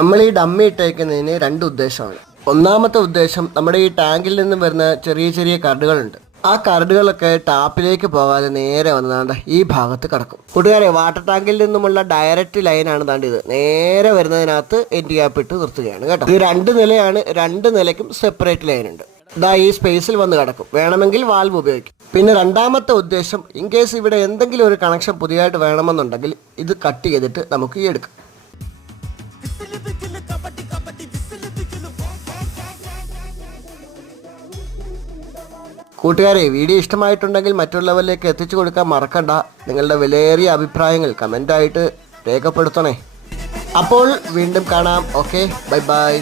നമ്മൾ ഈ ഡമ്മി ഇട്ടേക്കുന്നതിന് രണ്ട് ഉദ്ദേശമാണ്. ഒന്നാമത്തെ ഉദ്ദേശം, നമ്മുടെ ഈ ടാങ്കിൽ നിന്ന് വരുന്ന ചെറിയ ചെറിയ കരടുകളുണ്ട്, ആ കരടുകളൊക്കെ ടാപ്പിലേക്ക് പോകാതെ നേരെ വന്നതാണ്ട് ഈ ഭാഗത്ത് കിടക്കും. കൂട്ടുകാരെ, വാട്ടർ ടാങ്കിൽ നിന്നുമുള്ള ഡയറക്റ്റ് ലൈനാണ് താണ്ട് ഇത്. നേരെ വരുന്നതിനകത്ത് എൻഡ് ക്യാപ്പ് ഇട്ട് നിർത്തുകയാണ് കേട്ടോ. ഇത് 2 നിലയാണ്, 2 നിലയ്ക്കും സെപ്പറേറ്റ് ലൈൻ ഉണ്ട്. ഇതാ ഈ സ്പേസിൽ വന്ന് കിടക്കും. വേണമെങ്കിൽ വാൽവ് ഉപയോഗിക്കും. പിന്നെ രണ്ടാമത്തെ ഉദ്ദേശം, ഇൻ കേസ് ഇവിടെ എന്തെങ്കിലും ഒരു കണക്ഷൻ പുതിയതായിട്ട് വേണമെന്നുണ്ടെങ്കിൽ ഇത് കട്ട് ചെയ്തിട്ട് നമുക്ക് ഈ എടുക്കാം. കൂട്ടുകാരെ, വീഡിയോ ഇഷ്ടമായിട്ടുണ്ടെങ്കിൽ മറ്റുള്ളവരിലേക്ക് എത്തിച്ചു കൊടുക്കാൻ മറക്കണ്ട. നിങ്ങളുടെ വിലയേറിയ അഭിപ്രായങ്ങൾ കമൻ്റായിട്ട് രേഖപ്പെടുത്തണേ. അപ്പോൾ വീണ്ടും കാണാം. Okay, bye bye.